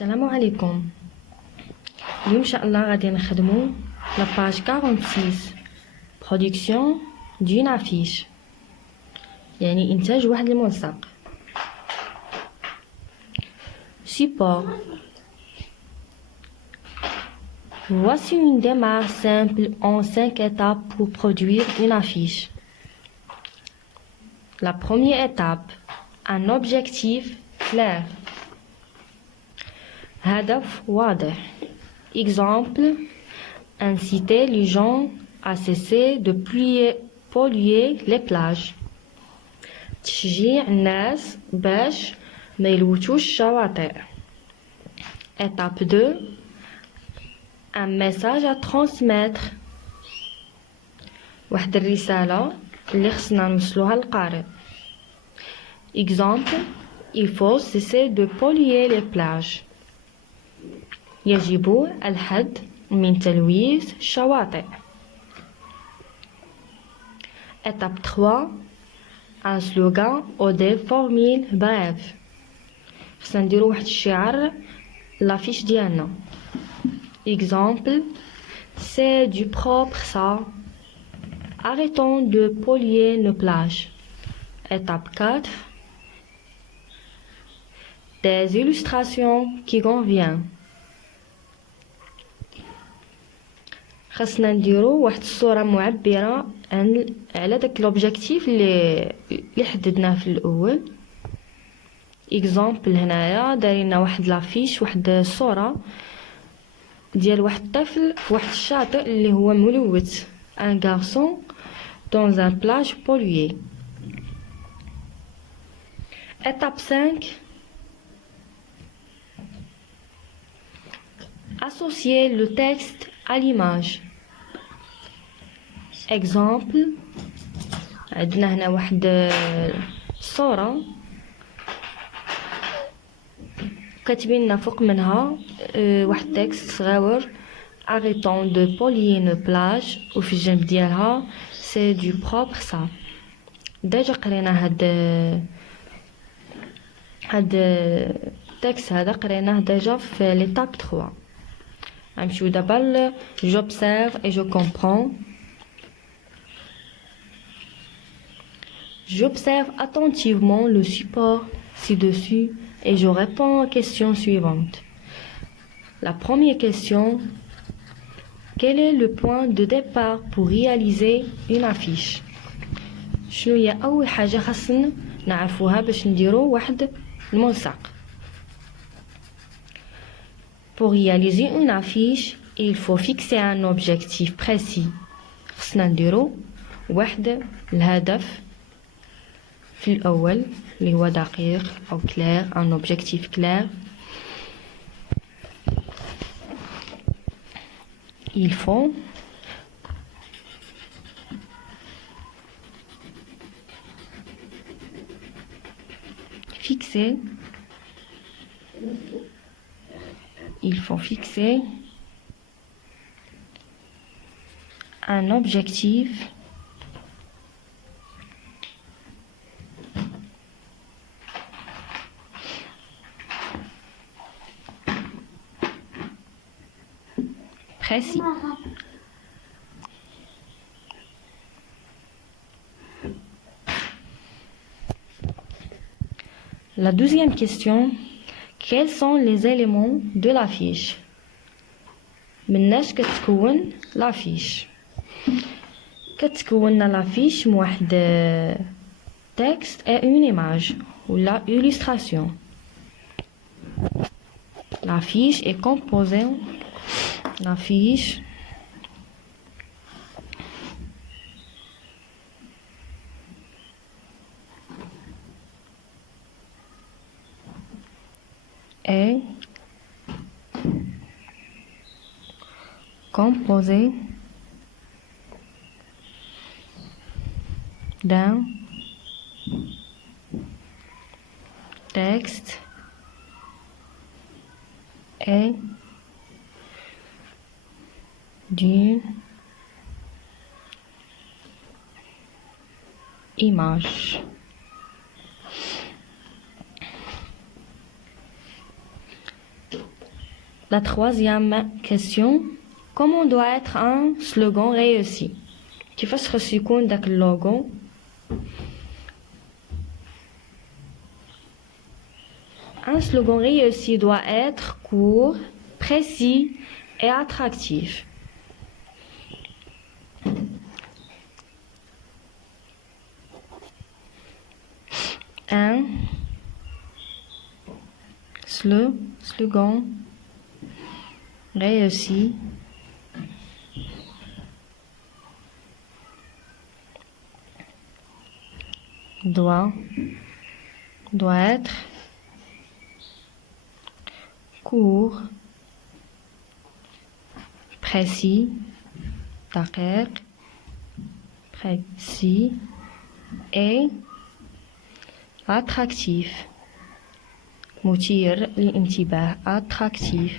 السلام عليكم. اليوم ان شاء الله غادي نخدمو لاباج 46 برودكسيون دون افيش، يعني انتاج واحد الملصق. Support. Voici une démarche simple en 5 étapes pour produire une affiche. La première étape, un objectif clair. هدف واضح. Exemple, inciter les gens à cesser de polluer les plages. تشجيع الناس باش ما يلوثوش الشواطئ. Étape 2, un message à transmettre. واحد الرسالة اللي خصنا نوصلوها للقارئ. Exemple, il faut cesser de polluer les plages. يجب الحد من تلويث الشواطئ. Étape 3, un slogan ou des formules brèves. خصنا نديرو واحد الشعار لافيش ديالنا. Exemple, c'est du propre ça. Arrêtons de polluer nos plages. Étape 4, des illustrations qui conviennent. خاصنا نديرو واحد الصورة معبرة على داك لوبجيكتيف اللي حددناه في الاول. اكزامبل هنايا دايرين واحد لافيش، واحد الصورة ديال واحد الطفل في واحد الشاطئ اللي هو ملوث، ان غارسون dans un plage polluée. Étape 5, associer le texte à l'image. Exemple, عندنا هنا واحد الصورة كاتبين لنا فوق منها واحد تكست صغير arrêtons de polluer nos plages، وفي الجنب ديالها c'est du propre ça. ديجا قرينا هاد التكست هذا قريناه ديجا في ليتاب 3. غنمشيو دابا j'observe et je comprends. J'observe attentivement le support ci-dessus et je réponds aux questions suivantes. La première question, quel est le point de départ pour réaliser une affiche? شنو هي أول حاجة خاصنا نعرفوها باش نديرو واحد الملصق؟ Pour réaliser une affiche, il faut fixer un objectif précis. خصنا نديرو واحد الهدف في الأول اللي هو دقيق أو clair, un objectif clair. Il faut fixer un objectif précis. La deuxième question, quels sont les éléments de l'affiche? مناش كتكون l'affiche. كتكون l'affiche من واحد texte et une image ou la illustration. L'affiche est composée l'affiche est composée d'un texte et d'une image. La troisième question, comment doit être un slogan réussi? كيفاش خصو يكون داك اللوغو Un slogan réussi doit être court, précis et attractif. Un slogan réussi doit être court, précis, précis et attractif. مثير للانتباه attractif.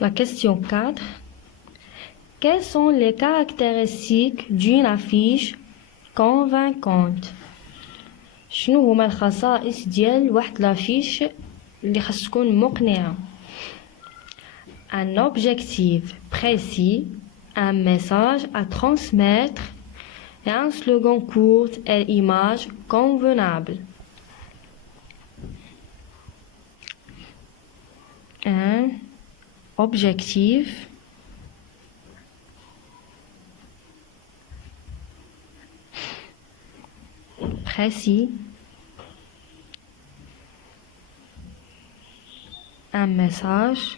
La question 4. Quelles sont les caractéristiques d'une affiche convaincante? شنو هما الخصائص ديال واحد لافيش اللي خاص تكون مقنعة؟ Un objectif précis, un message à transmettre et un slogan court et image convenable. Un objectif précis, un message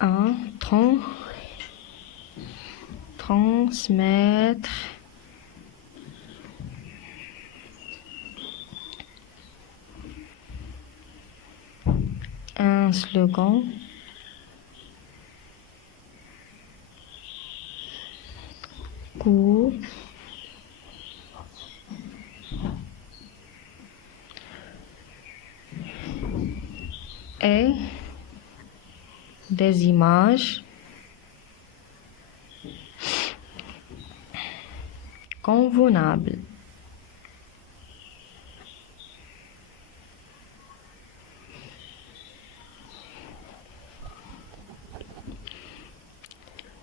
à transmettre un slogan court et des images convenables.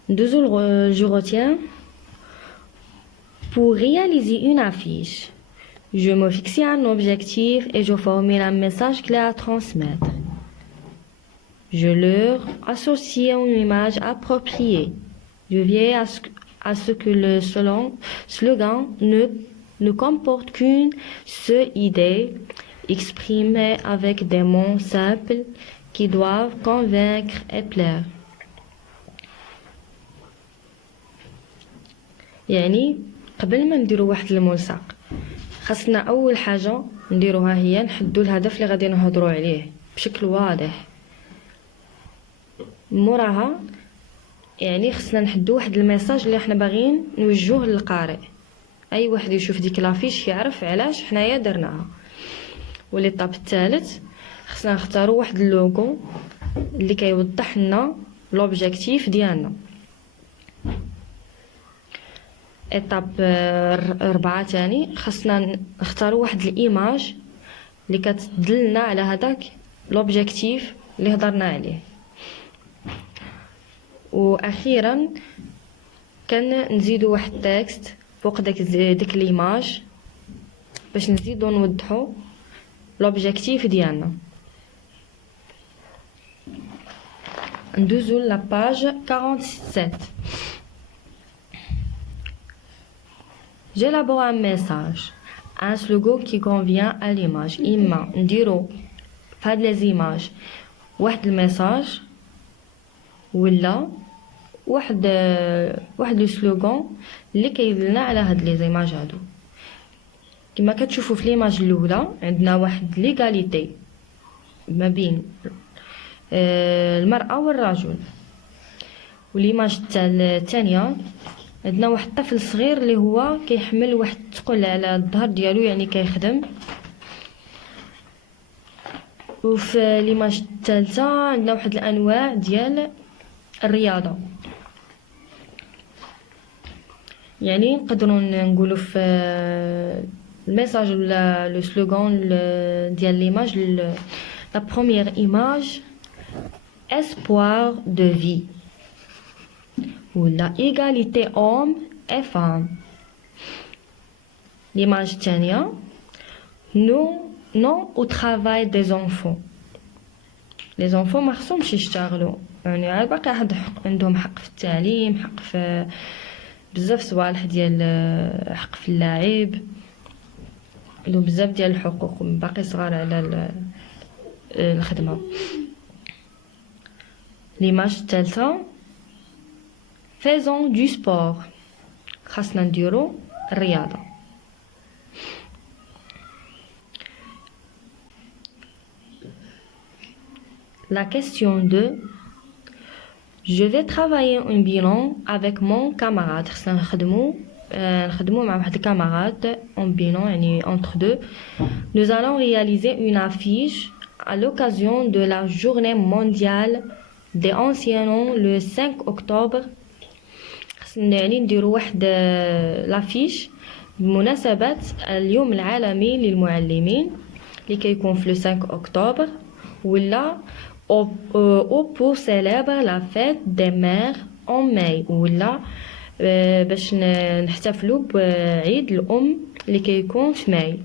Je retiens. Pour réaliser une affiche, je me fixe un objectif et je formule un message clair à transmettre. Je leur associe une image appropriée. Je veille à ce que le slogan ne comporte qu'une seule idée, exprimée avec des mots simples qui doivent convaincre et plaire. يعني قبل ما نديرو واحد الملصق خاصنا اول حاجه نديروها هي نحدو الهدف اللي غادي نهضروا عليه بشكل واضح. موراها يعني خصنا نحدو واحد الميساج اللي احنا باغيين نوجهوه للقارئ. اي واحد يشوف ديك لافيش يعرف علاش حنايا درناها. والإطاب الثالث خصنا نختاروا واحد اللوغو اللي كيوضح لنا لوبجيكتيف ديالنا. إطاب 4 تاني خاصنا نختاروا واحد الايماج اللي كتدلنا على هذاك لوبجيكتيف اللي هضرنا عليه. واخيرا كان نزيدوا واحد التكست فوق ديك الايماج باش نزيدوا نوضحوا لوبجيكتيف ديالنا. ندوزو لا باج 47. J'élabore un message, un slogan qui convient à l'image. إما نديرو فهاد لي زيماج واحد الميساج ولا واحد لو سلوغان اللي كيدلنا على هاد لي زيماج هادو. كما كتشوفوا في ليماج الاولى عندنا واحد ليغاليتي ما بين المرأة والرجل، وليماج الثانيه عندنا واحد الطفل صغير اللي هو كيحمل واحد الثقل على الظهر ديالو يعني كيخدم، وفي ليماج الثالثه عندنا واحد الانواع ديال الرياضه. يعني نقدروا نقولوا في الميساج ولا لو سلوغان ديال ليماج لا بروميير ايماج espoir de vie ولا égalité homme et femme. l'image الثانيه non au travail des enfants. les enfants ما خصهمش يشتغلوا، يعني عاد باقي واحد عندهم حق في التعليم، حق في بزاف صوالح ديال حق في اللعب، له بزاف ديال الحقوق باقي صغار على الخدمه. ليماج الثالثه faisons du sport، خاصنا نديرو الرياضه. La question 2 je vais travailler un bilan avec mon camarade. خصنا نخدمو مع واحد الكاماراد en bilan يعني entre deux. Nous allons réaliser une affiche à l'occasion de la journée mondiale des enseignants le 5 octobre. خصنا يعني نديرو واحد لافيش بمناسبة اليوم العالمي للمعلمين اللي كيكون في le 5 octobre ولا ou pour célébrer la fête des mères en mai ولا باش نحتفلوا بعيد الام اللي كيكون في ماي.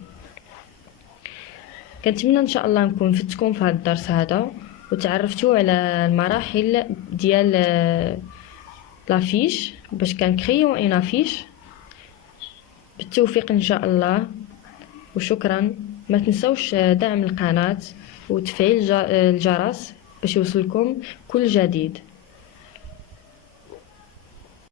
كنتمنى ان شاء الله نكون فتكم في هذا الدرس هذا وتعرفتوا على المراحل ديال لافيش باش كنكريو ان افيش. بالتوفيق ان شاء الله وشكرا. ما تنسوش دعم القناه وتفعيل الجرس باش يوصلكم كل جديد.